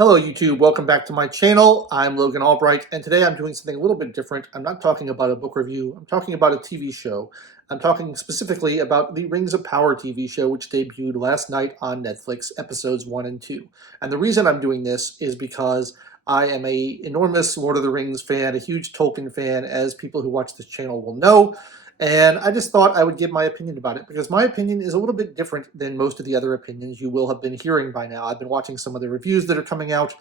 Hello YouTube, welcome back to my channel. I'm Logan Albright, and today I'm doing something a little bit different. I'm not talking about a book review, I'm talking about a TV show. I'm talking specifically about the Rings of Power TV show, which debuted last night on Netflix, episodes 1 and 2. And the reason I'm doing this is because I am an enormous Lord of the Rings fan, a huge Tolkien fan, as people who watch this channel will know. And I just thought I would give my opinion about it because my opinion is a little bit different than most of the other opinions you will have been hearing by now. I've been watching some of the reviews that are coming out,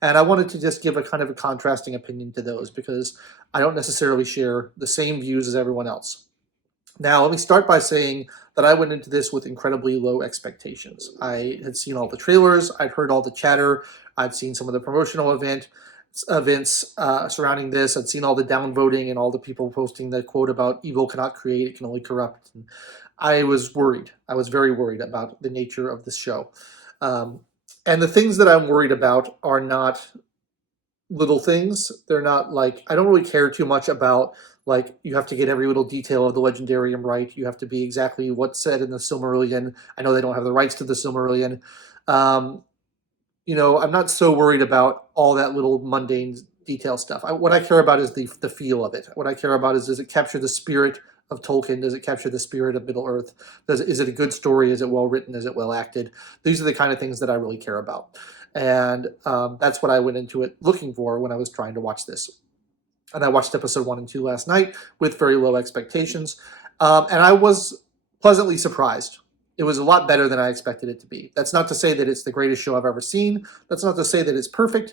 and I wanted to just give a kind of a contrasting opinion to those because I don't necessarily share the same views as everyone else. Now, let me start by saying that I went into this with incredibly low expectations. I had seen all the trailers, I'd heard all the chatter, I'd seen some of the promotional events surrounding this. I'd seen all the downvoting and all the people posting that quote about evil cannot create, it can only corrupt. And I was worried. I was very worried about the nature of this show. And the things that I'm worried about are not little things. They're not like, I don't really care too much about like you have to get every little detail of the Legendarium right. You have to be exactly what's said in the Silmarillion. I know they don't have the rights to the Silmarillion. I'm not so worried about all that little mundane detail stuff. What I care about is the feel of it. What I care about is, does it capture the spirit of Tolkien? Does it capture the spirit of Middle-earth? Is it a good story? Is it well written? Is it well acted? These are the kind of things that I really care about. And that's what I went into it looking for when I was trying to watch this. And I watched episode 1 and 2 last night with very low expectations. And I was pleasantly surprised. It was a lot better than I expected it to be. That's not to say that it's the greatest show I've ever seen. That's not to say that it's perfect.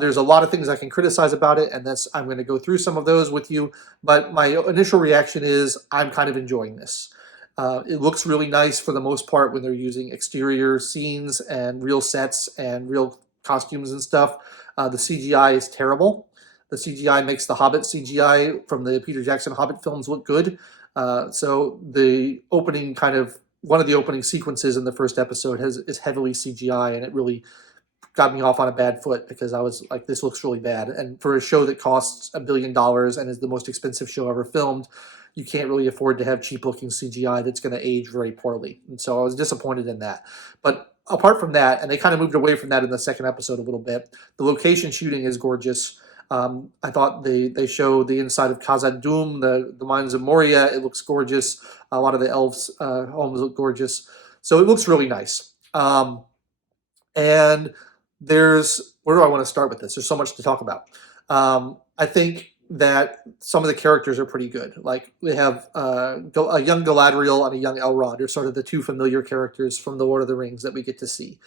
There's a lot of things I can criticize about it, and I'm going to go through some of those with you. But my initial reaction is I'm kind of enjoying this. It looks really nice for the most part when they're using exterior scenes and real sets and real costumes and stuff. The CGI is terrible. The CGI makes the Hobbit CGI from the Peter Jackson Hobbit films look good. So the opening one of the opening sequences in the first episode is heavily CGI, and it really got me off on a bad foot because I was like, this looks really bad. And for a show that costs $1 billion and is the most expensive show ever filmed, you can't really afford to have cheap-looking CGI that's going to age very poorly. And so I was disappointed in that. But apart from that, and they kind of moved away from that in the second episode a little bit, the location shooting is gorgeous. I thought they show the inside of Khazad-dûm, the mines of Moria. It looks gorgeous. A lot of the elves' homes look gorgeous. So it looks really nice. And where do I want to start with this? There's so much to talk about. I think that some of the characters are pretty good. Like we have a young Galadriel and a young Elrond are sort of the two familiar characters from the Lord of the Rings that we get to see.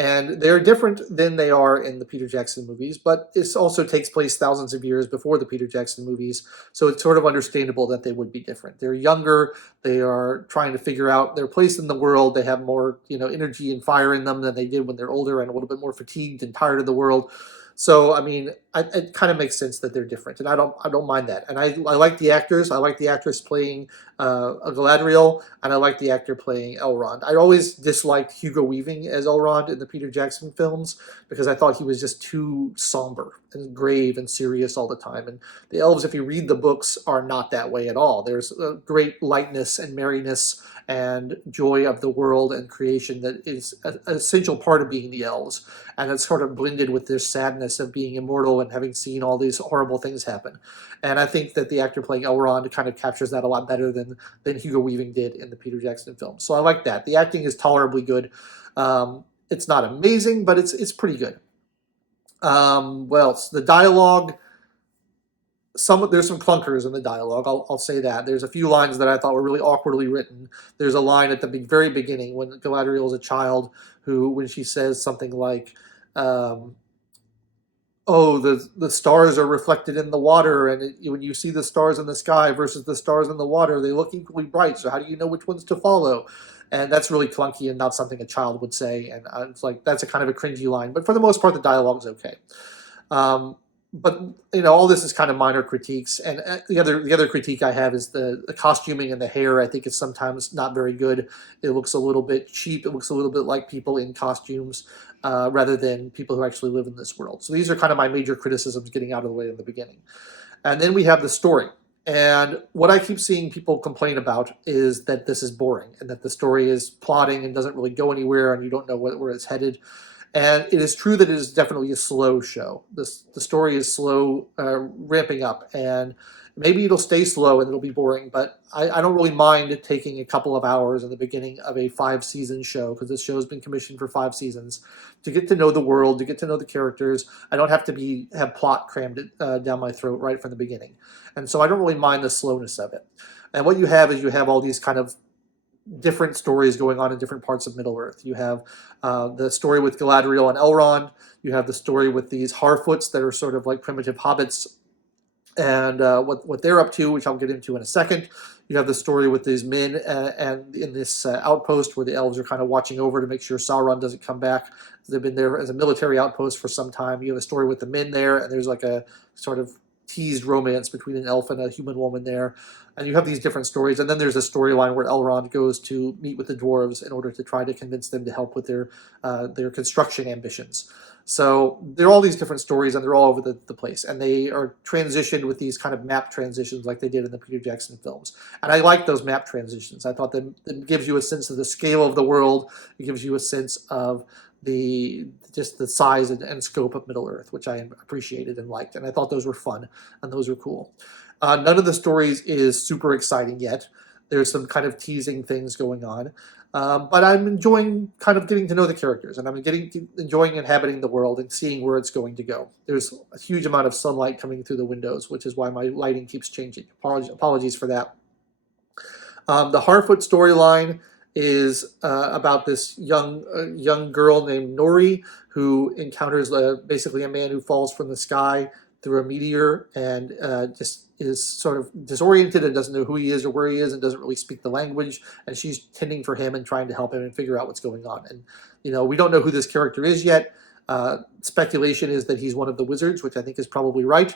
And they're different than they are in the Peter Jackson movies, but it also takes place thousands of years before the Peter Jackson movies, so it's sort of understandable that they would be different. They're younger, they are trying to figure out their place in the world, they have more, energy and fire in them than they did when they're older and a little bit more fatigued and tired of the world. So, I mean, it kind of makes sense that they're different, and I don't mind that. And I like the actors. I like the actress playing a Galadriel, and I like the actor playing Elrond. I always disliked Hugo Weaving as Elrond in the Peter Jackson films because I thought he was just too somber and grave and serious all the time. And the elves, if you read the books, are not that way at all. There's a great lightness and merriness and joy of the world and creation that is an essential part of being the elves. And it's sort of blended with this sadness of being immortal and having seen all these horrible things happen. And I think that the actor playing Elrond kind of captures that a lot better than Hugo Weaving did in the Peter Jackson film. So I like that. The acting is tolerably good. It's not amazing, but it's pretty good. What else? The dialogue, there's some clunkers in the dialogue, I'll say that. There's a few lines that I thought were really awkwardly written. There's a line at the very beginning when Galadriel is a child when she says something like, oh, the stars are reflected in the water, and when you see the stars in the sky versus the stars in the water, they look equally bright, so how do you know which ones to follow? And that's really clunky and not something a child would say, and it's like, that's a kind of a cringy line, but for the most part, the dialogue's okay. But all this is kind of minor critiques, and the other critique I have is the costuming and the hair. I think is sometimes not very good. It looks a little bit cheap. It looks a little bit like people in costumes rather than people who actually live in this world. So these are kind of my major criticisms getting out of the way in the beginning. And then we have the story. And what I keep seeing people complain about is that this is boring and that the story is plotting and doesn't really go anywhere and you don't know where it's headed. And it is true that it is definitely a slow show. The story is slow, ramping up, and maybe it'll stay slow and it'll be boring, but I don't really mind it taking a couple of hours in the beginning of a 5-season show, because this show has been commissioned for 5 seasons, to get to know the world, to get to know the characters. I don't have to have plot crammed down my throat right from the beginning. And so I don't really mind the slowness of it. And what you have is you have all these kind of different stories going on in different parts of Middle-earth. You have the story with Galadriel and Elrond. You have the story with these Harfoots that are sort of like primitive hobbits, and what they're up to, which I'll get into in a second. You have the story with these men and in this outpost where the elves are kind of watching over to make sure Sauron doesn't come back. They've been there as a military outpost for some time. You have a story with the men there, and there's like a sort of teased romance between an elf and a human woman there. And you have these different stories. And then there's a storyline where Elrond goes to meet with the dwarves in order to try to convince them to help with their construction ambitions. So there are all these different stories, and they're all over the place. And they are transitioned with these kind of map transitions like they did in the Peter Jackson films. And I like those map transitions. I thought that it gives you a sense of the scale of the world. It gives you a sense of just the size and scope of Middle-earth, which I appreciated and liked. And I thought those were fun, and those were cool. None of the stories is super exciting yet. There's some kind of teasing things going on. But I'm enjoying kind of getting to know the characters, and I'm enjoying inhabiting the world and seeing where it's going to go. There's a huge amount of sunlight coming through the windows, which is why my lighting keeps changing. Apologies for that. The Harfoot storyline is about this young girl named Nori, who encounters basically a man who falls from the sky through a meteor, and just is sort of disoriented and doesn't know who he is or where he is, and doesn't really speak the language, and she's tending for him and trying to help him and figure out what's going on. And we don't know who this character is yet. Speculation is that he's one of the wizards, which I think is probably right.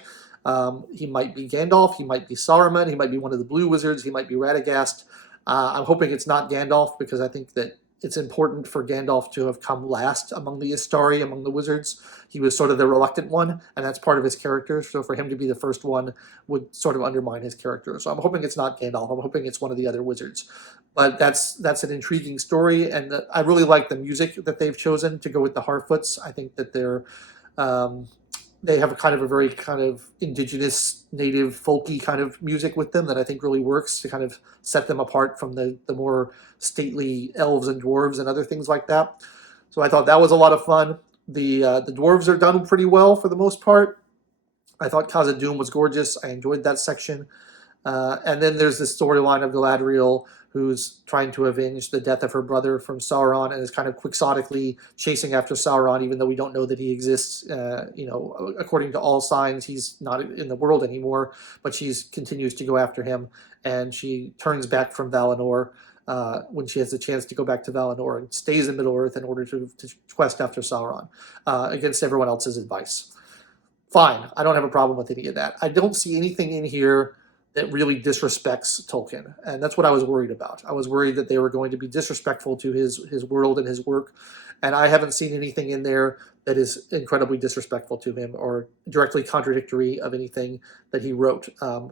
He might be Gandalf, he might be Saruman, he might be one of the blue wizards, he might be Radagast. I'm hoping it's not Gandalf, because I think that it's important for Gandalf to have come last among the Istari, among the wizards. He was sort of the reluctant one, and that's part of his character. So for him to be the first one would sort of undermine his character. So I'm hoping it's not Gandalf. I'm hoping it's one of the other wizards. But that's an intriguing story, and I really like the music that they've chosen to go with the Harfoots. I think that they have a very kind of indigenous, native, folky kind of music with them that I think really works to kind of set them apart from the more stately elves and dwarves and other things like that. So I thought that was a lot of fun. The dwarves are done pretty well for the most part. I thought Khazad-dûm was gorgeous. I enjoyed that section. And then there's this storyline of Galadriel, who's trying to avenge the death of her brother from Sauron, and is kind of quixotically chasing after Sauron, even though we don't know that he exists. According to all signs, he's not in the world anymore, but she continues to go after him, and she turns back from Valinor when she has the chance to go back to Valinor, and stays in Middle-earth in order to quest after Sauron, against everyone else's advice. Fine, I don't have a problem with any of that. I don't see anything in here that really disrespects Tolkien, and that's what I was worried about. I was worried that they were going to be disrespectful to his world and his work, and I haven't seen anything in there that is incredibly disrespectful to him or directly contradictory of anything that he wrote.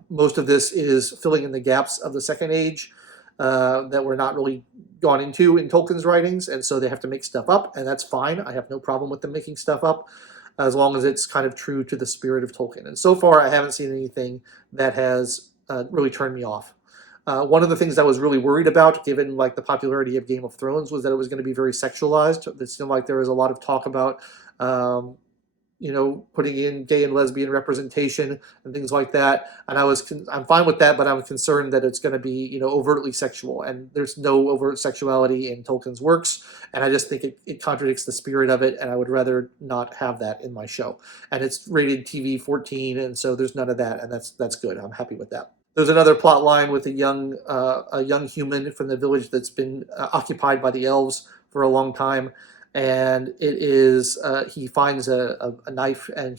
Most of this is filling in the gaps of the Second Age that were not really gone into in Tolkien's writings, and so they have to make stuff up, and that's fine. I have no problem with them making stuff up, as long as it's kind of true to the spirit of Tolkien. And so far, I haven't seen anything that has really turned me off. One of the things I was really worried about, given like the popularity of Game of Thrones, was that it was going to be very sexualized. It seemed like there was a lot of talk about, putting in gay and lesbian representation and things like that. And I'm fine with that, but I'm concerned that it's going to be, overtly sexual. And there's no overt sexuality in Tolkien's works. And I just think it contradicts the spirit of it. And I would rather not have that in my show. And it's rated TV 14, and so there's none of that. And that's good. I'm happy with that. There's another plot line with a young human from the village that's been occupied by the elves for a long time, and it is he finds a knife, and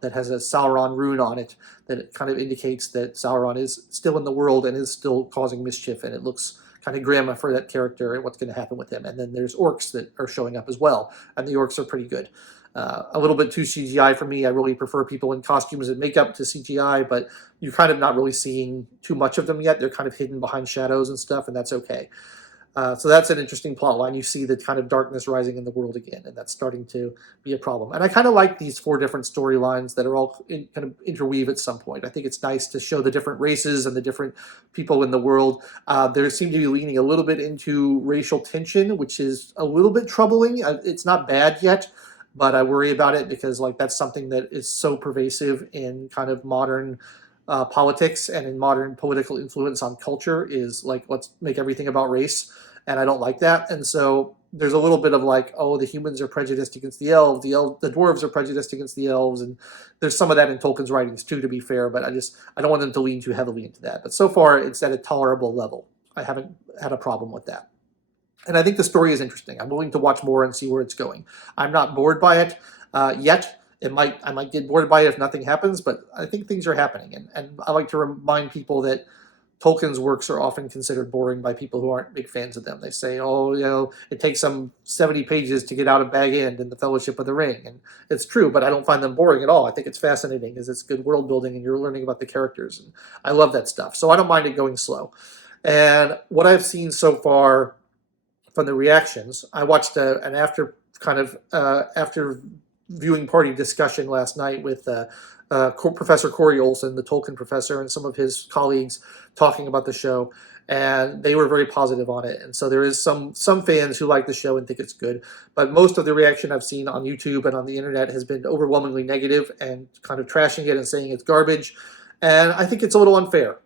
that has a Sauron rune on it that kind of indicates that Sauron is still in the world and is still causing mischief, and it looks kind of grim for that character and what's going to happen with him. And then there's orcs that are showing up as well, and the orcs are pretty good. A little bit too CGI for me. I really prefer people in costumes and makeup to CGI, but you're kind of not really seeing too much of them yet. They're kind of hidden behind shadows and stuff, and that's okay. So that's an interesting plot line. You see the kind of darkness rising in the world again, and that's starting to be a problem. And I kind of like these four different storylines that are all kind of interweave at some point. I think it's nice to show the different races and the different people in the world. There seem to be leaning a little bit into racial tension, which is a little bit troubling. It's not bad yet, but I worry about it because like that's something that is so pervasive in kind of modern politics and in modern political influence on culture is like, let's make everything about race. And I don't like that. And so there's a little bit of like, oh, the humans are prejudiced against the elves, the dwarves are prejudiced against the elves. And there's some of that in Tolkien's writings too, to be fair, but I don't want them to lean too heavily into that. But so far it's at a tolerable level. I haven't had a problem with that. And I think the story is interesting. I'm willing to watch more and see where it's going. I'm not bored by it yet. I might get bored by it if nothing happens, but I think things are happening. And I like to remind people that Tolkien's works are often considered boring by people who aren't big fans of them. They say, oh, it takes them 70 pages to get out of Bag End and the Fellowship of the Ring. And it's true, but I don't find them boring at all. I think it's fascinating because it's good world building and you're learning about the characters. And I love that stuff. So I don't mind it going slow. And what I've seen so far from the reactions, I watched an after viewing party discussion last night with Professor Corey Olsen, the Tolkien professor, and some of his colleagues talking about the show, and they were very positive on it. And so there is some fans who like the show and think it's good, but most of the reaction I've seen on YouTube and on the internet has been overwhelmingly negative and kind of trashing it and saying it's garbage. And I think it's a little unfair.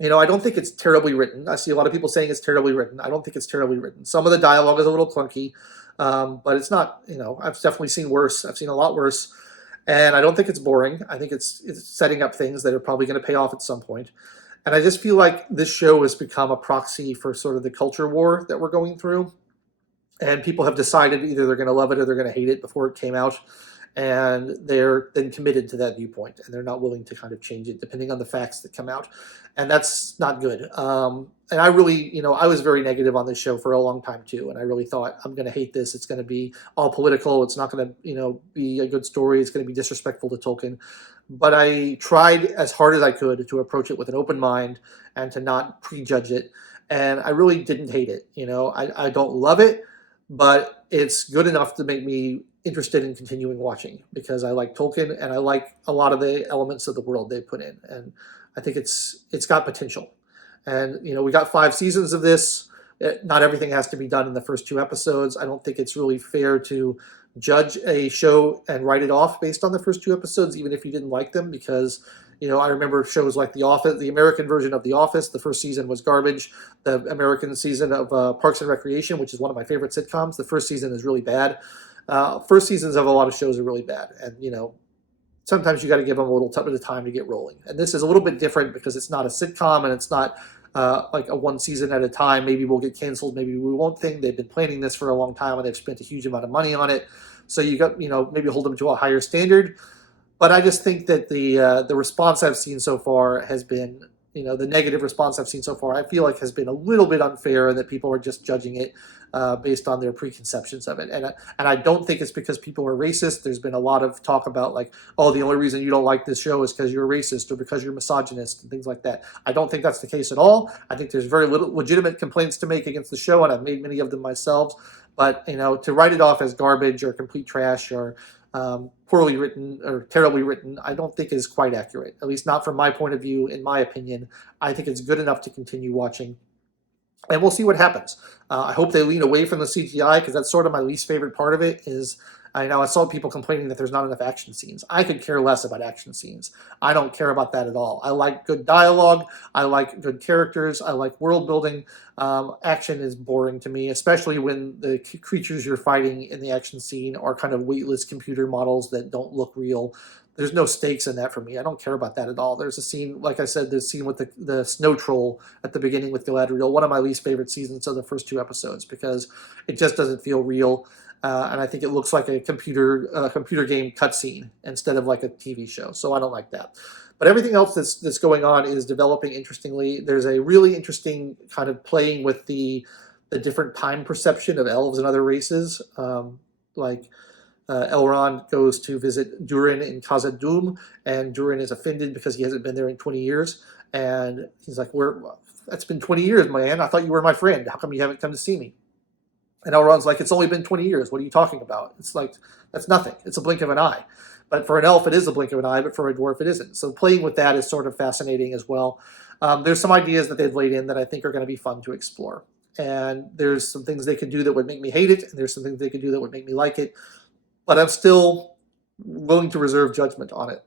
I don't think it's terribly written. I see a lot of people saying it's terribly written. I don't think it's terribly written. Some of the dialogue is a little clunky, but it's not, I've definitely seen worse. I've seen a lot worse. And I don't think it's boring. I think it's setting up things that are probably going to pay off at some point. And I just feel like this show has become a proxy for sort of the culture war that we're going through. And people have decided either they're going to love it or they're going to hate it before it came out. And they're then committed to that viewpoint, and they're not willing to kind of change it depending on the facts that come out. And that's not good. And I really, I was very negative on this show for a long time too. And I really thought, I'm going to hate this. It's going to be all political. It's not going to, be a good story. It's going to be disrespectful to Tolkien. But I tried as hard as I could to approach it with an open mind and to not prejudge it. And I really didn't hate it. I don't love it, but it's good enough to make me interested in continuing watching because I like Tolkien and I like a lot of the elements of the world they put in. And I think it's got potential. And, we got 5 seasons of this. Not everything has to be done in the first 2 episodes. I don't think it's really fair to judge a show and write it off based on the first 2 episodes, even if you didn't like them, because, I remember shows like The Office, the American version of The Office. The first season was garbage. The American season of Parks and Recreation, which is one of my favorite sitcoms, the first season is really bad. First seasons of a lot of shows are really bad. And, sometimes you got to give them a little bit of time to get rolling. And this is a little bit different because it's not a sitcom and it's not like a 1 season at a time. Maybe we'll get canceled. Maybe we won't thing. They've been planning this for a long time and they've spent a huge amount of money on it. So you got, maybe hold them to a higher standard. But I just think that the response I've seen so far has been, the negative response I've seen so far, I feel like has been a little bit unfair and that people are just judging it based on their preconceptions of it. And I don't think it's because people are racist. There's been a lot of talk about like, oh, the only reason you don't like this show is because you're racist or because you're misogynist and things like that. I don't think that's the case at all. I think there's very little legitimate complaints to make against the show, and I've made many of them myself. But, to write it off as garbage or complete trash or poorly written or terribly written, I don't think is quite accurate, at least not from my point of view. In my opinion, I think it's good enough to continue watching. And we'll see what happens. I hope they lean away from the CGI because that's sort of my least favorite part of it is, I saw people complaining that there's not enough action scenes. I could care less about action scenes. I don't care about that at all. I like good dialogue. I like good characters. I like world building. Action is boring to me, especially when the creatures you're fighting in the action scene are kind of weightless computer models that don't look real. There's no stakes in that for me. I don't care about that at all. There's a scene, like I said, the scene with the snow troll at the beginning with Galadriel, one of my least favorite seasons of the first 2 episodes because it just doesn't feel real. And I think it looks like a computer game cutscene instead of like a TV show. So I don't like that. But everything else that's going on is developing interestingly. There's a really interesting kind of playing with the different time perception of elves and other races. Elrond goes to visit Durin in Khazad-dûm, and Durin is offended because he hasn't been there in 20 years. And he's like, that's been 20 years, man. I thought you were my friend. How come you haven't come to see me? And Elrond's like, it's only been 20 years. What are you talking about? It's like, that's nothing. It's a blink of an eye. But for an elf, it is a blink of an eye, but for a dwarf, it isn't. So playing with that is sort of fascinating as well. There's some ideas that they've laid in that I think are going to be fun to explore. And there's some things they could do that would make me hate it, and there's some things they could do that would make me like it. But I'm still willing to reserve judgment on it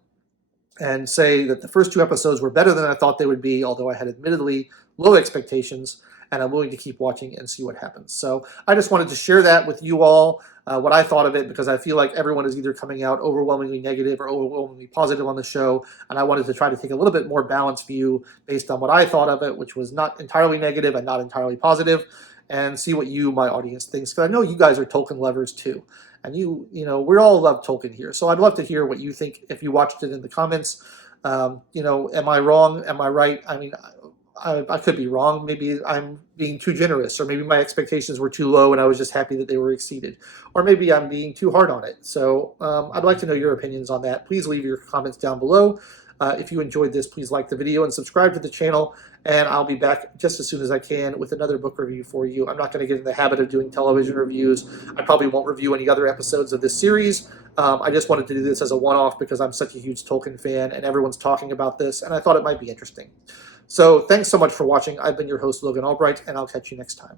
and say that the first 2 episodes were better than I thought they would be, although I had admittedly low expectations, and I'm willing to keep watching and see what happens. So I just wanted to share that with you all, what I thought of it, because I feel like everyone is either coming out overwhelmingly negative or overwhelmingly positive on the show, and I wanted to try to take a little bit more balanced view based on what I thought of it, which was not entirely negative and not entirely positive, and see what you, my audience, thinks, because I know you guys are Tolkien lovers too. And you know, we all love Tolkien here. So I'd love to hear what you think if you watched it in the comments. You know, am I wrong? Am I right? I mean, I could be wrong. Maybe I'm being too generous, or maybe my expectations were too low and I was just happy that they were exceeded. Or maybe I'm being too hard on it. So I'd like to know your opinions on that. Please leave your comments down below. If you enjoyed this, please like the video and subscribe to the channel, and I'll be back just as soon as I can with another book review for you. I'm not going to get in the habit of doing television reviews. I probably won't review any other episodes of this series. I just wanted to do this as a one-off because I'm such a huge Tolkien fan and everyone's talking about this, and I thought it might be interesting. So thanks so much for watching. I've been your host, Logan Albright, and I'll catch you next time.